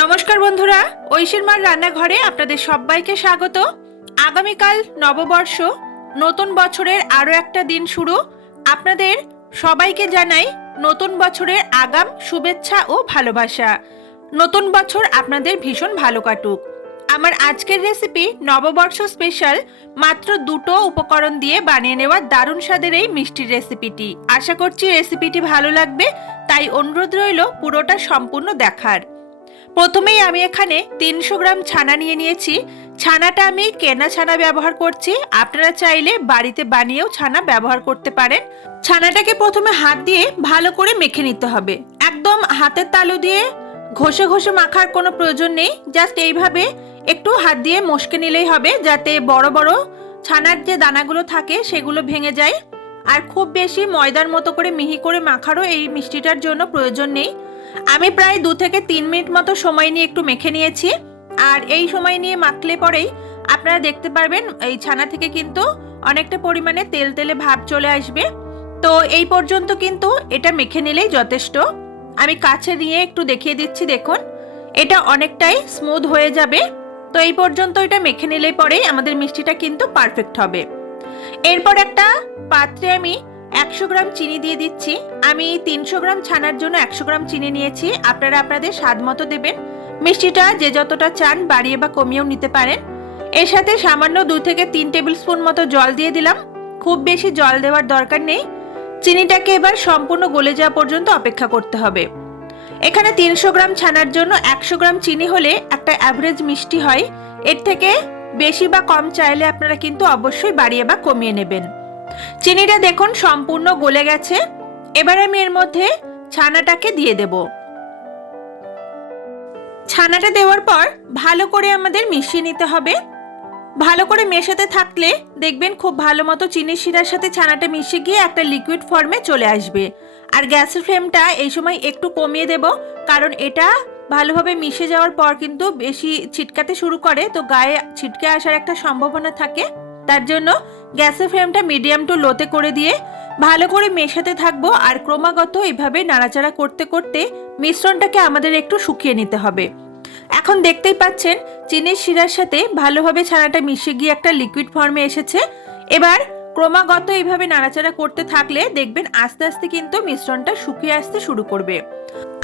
নমস্কার বন্ধুরা, ঐশীর মার রান্নাঘরে আপনাদের সবাইকে স্বাগত। আগামীকাল নববর্ষ, নতুন বছরের আরও একটা দিন শুরু। আপনাদের সবাইকে জানাই নতুন বছরের আগাম শুভেচ্ছা ও ভালোবাসা। নতুন বছর আপনাদের ভীষণ ভালো কাটুক। আমার আজকের রেসিপি নববর্ষ স্পেশাল মাত্র দুটো উপকরণ দিয়ে বানিয়ে নেওয়া দারুণ স্বাদের এই মিষ্টির রেসিপিটি আশা করছি রেসিপিটি ভালো লাগবে, তাই অনুরোধ রইল পুরোটা সম্পূর্ণ দেখার। প্রথমেই আমি এখানে তিনশো গ্রাম ছানা নিয়ে নিয়েছি। ছানাটা আমি কেনা ছানা ব্যবহার করছি। আপনারা চাইলে বাড়িতে বানিয়েও ছানা ব্যবহার করতে পারেন। ছানাটাকে প্রথমে হাত দিয়ে ভালো করে মেখে নিতে হবে। একদম হাতের তালু দিয়ে ঘষে ঘষে মাখার কোনো প্রয়োজন নেই। জাস্ট এইভাবে একটু হাত দিয়ে মশকে নিলেই হবে, যাতে বড় বড় ছানার যে দানাগুলো থাকে সেগুলো ভেঙে যায়। আর খুব বেশি ময়দার মতো করে মিহি করে মাখারও এই মিষ্টিটার জন্য প্রয়োজন নেই। আমি প্রায় দু থেকে তিন মিনিট মতো সময় নিয়ে একটু মেখে নিয়েছি। আর এই সময় নিয়ে মাখলে পরেই আপনারা দেখতে পারবেন, এই ছানা থেকে কিন্তু অনেকটা পরিমাণে তেল তেলে ভাব চলে আসবে। তো এই পর্যন্ত কিন্তু এটা মেখে নিলেই যথেষ্ট। আমি কাছে নিয়ে একটু দেখিয়ে দিচ্ছি, দেখুন। এটা অনেকটাই স্মুথ হয়ে যাবে। তো এই পর্যন্ত এটা মেখে নিলেই পরেই আমাদের মিষ্টিটা কিন্তু পারফেক্ট হবে। এরপর একটা পাত্রে আমি একশো গ্রাম চিনি দিয়ে দিচ্ছি। আমি তিনশো গ্রাম ছানার জন্য একশো গ্রাম চিনি নিয়েছি। আপনারা আপনাদের স্বাদ মতো দেবেন। মিষ্টিটা যে যতটা চান বাড়িয়ে বা কমিয়েও নিতে পারেন। এর সাথে সামান্য দু থেকে তিন টেবিল স্পুন মতো জল দিয়ে দিলাম। খুব বেশি জল দেওয়ার দরকার নেই। চিনিটাকে এবার সম্পূর্ণ গলে যাওয়া পর্যন্ত অপেক্ষা করতে হবে। এখানে তিনশো গ্রাম ছানার জন্য একশো গ্রাম চিনি হলে একটা অ্যাভারেজ মিষ্টি হয়। এর থেকে বেশি বা কম চাইলে আপনারা কিন্তু অবশ্যই বাড়িয়ে বা কমিয়ে নেবেন। চিনিটা দেখুন সম্পূর্ণ গলে গেছে। এবার আমি এর মধ্যে ছানাটাকে দিয়ে দেব। ছানাটা দেওয়ার পর ভালো করে আমাদের মিশিয়ে নিতে হবে। ভালো করে মেশাতে থাকলে দেখবেন খুব ভালো মতো চিনির শিরার সাথে ছানাটা মিশে গিয়ে একটা লিকুইড ফর্মে চলে আসবে। আর গ্যাসের ফ্লেমটা এই সময় একটু কমিয়ে দেব, কারণ এটা ভালোভাবে মিশে যাওয়ার পর কিন্তু বেশি ছিটকাতে শুরু করে। তো গায়ে ছিটকে আসার একটা সম্ভাবনা থাকে। তার জন্য গ্যাসের ফ্লেমটা মিডিয়াম টু লোতে করে দিয়ে ভালো করে মেশাতে থাকব আর ক্রমাগত এইভাবে নাড়াচাড়া করতে করতে মিশ্রণটাকে আমাদের একটু শুকিয়ে নিতে হবে। এখন দেখতেই পাচ্ছেন, চিনির শিরার সাথে ভালোভাবে ছানাটা মিশে গিয়ে একটা লিকুইড ফর্মে এসেছে। এবার ক্রমাগত এইভাবে নাড়াচাড়া করতে থাকলে দেখবেন আস্তে আস্তে কিন্তু মিশ্রণটা শুকিয়ে আসতে শুরু করবে।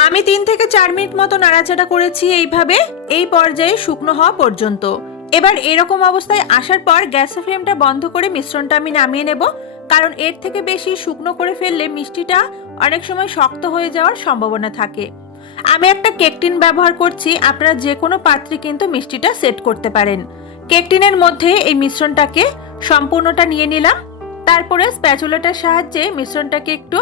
আমি তিন থেকে চার মিনিট মতো নাড়াচাড়া করেছি এইভাবে, এই পর্যায়ে শুকনো হওয়া পর্যন্ত। এবার এরকম অবস্থায় আসার পর গ্যাসের ফ্লেমটা বন্ধ করে মিশ্রণটা আমি নামিয়ে নেব। কারণ এর থেকে বেশি শুকনো করে ফেললে মিষ্টিটা অনেক সময় শক্ত হয়ে যাওয়ার সম্ভাবনা থাকে। আমি একটা কেকটিন ব্যবহার করছি, আপনারা যে কোনো পাত্রে কিন্তু মিষ্টিটা সেট করতে পারেন। কেকটিনের মধ্যে এই মিশ্রণটাকে সম্পূর্ণটা নিয়ে নিলাম। তারপরে স্প্যাচুলাটার সাহায্যে মিশ্রণটাকে একটু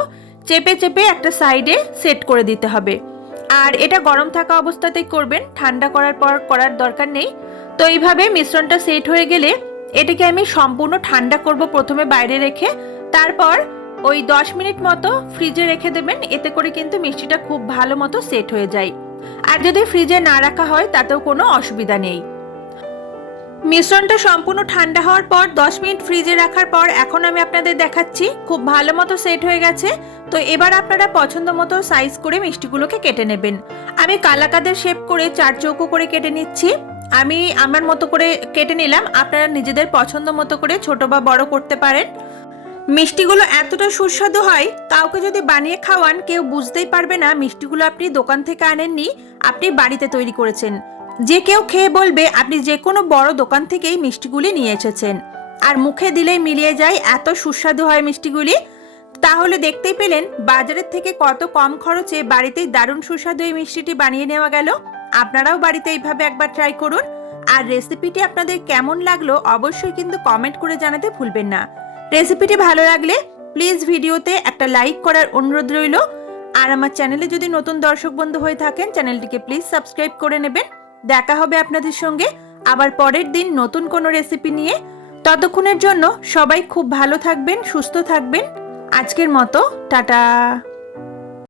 চেপে চেপে একটা সাইডে সেট করে দিতে হবে। আর এটা গরম থাকা অবস্থাতেই করবেন, ঠান্ডা করার পর করার দরকার নেই। তো এইভাবে মিশ্রণটা সেট হয়ে গেলে এটাকে আমি সম্পূর্ণ ঠান্ডা করব প্রথমে বাইরে রেখে। তারপর ওই দশ মিনিট মতো ফ্রিজে রেখে দেবেন, এতে করে কিন্তু মিষ্টিটা খুব ভালো মতো সেট হয়ে যায়। আর যদি ফ্রিজে না রাখা হয়, তাতেও কোনো অসুবিধা নেই। মিশ্রণটা সম্পূর্ণ ঠান্ডা হওয়ার পর দশ মিনিট ফ্রিজে রাখার পর এখন আমি আপনাদের দেখাচ্ছি, খুব ভালো মতো সেট হয়ে গেছে। তো এবার আপনারা পছন্দ মতো সাইজ করে মিষ্টিগুলোকে কেটে নেবেন। আমি কালাকাদের শেপ করে চার চৌকো করে কেটে নিচ্ছি। আমি আমার মতো করে কেটে নিলাম। আপনারা নিজেদের পছন্দ মতো করে ছোট বা বড় করতে পারেন। মিষ্টিগুলো এতটা সুস্বাদু হয়, কাউকে যদি বানিয়ে খাওয়ান, কেউ বুঝতেই পারবে না মিষ্টিগুলো আপনি দোকান থেকে আনেননি, আপনি বাড়িতে তৈরি করেছেন। যে কেউ খেয়ে বলবে, আপনি যে কোনো বড় দোকান থেকেই মিষ্টিগুলি নিয়ে এসেছেন। আর মুখে দিলেই মিলিয়ে যায়, এত সুস্বাদু হয় মিষ্টিগুলি। তাহলে দেখতেই পেলেন, বাজারের থেকে কত কম খরচে বাড়িতেই দারুণ সুস্বাদু এই মিষ্টিটি বানিয়ে নেওয়া গেল। আপনারাও বাড়িতে এইভাবে একবার ট্রাই করুন। আর রেসিপিটি আপনাদের কেমন লাগল অবশ্যই কিন্তু কমেন্ট করে জানাতে ভুলবেন না। রেসিপিটি ভালো লাগলে প্লিজ ভিডিওতে একটা লাইক করার অনুরোধ রইল। আর আমার চ্যানেলে যদি নতুন দর্শক বন্ধু হয়ে থাকেন চ্যানেলটিকে প্লিজ সাবস্ক্রাইব করে নেবেন। দেখা হবে আপনাদের সঙ্গে আবার পরের দিন নতুন কোনো রেসিপি নিয়ে। ততক্ষণের জন্য সবাই খুব ভালো থাকবেন, সুস্থ থাকবেন। আজকের মতো, টাটা।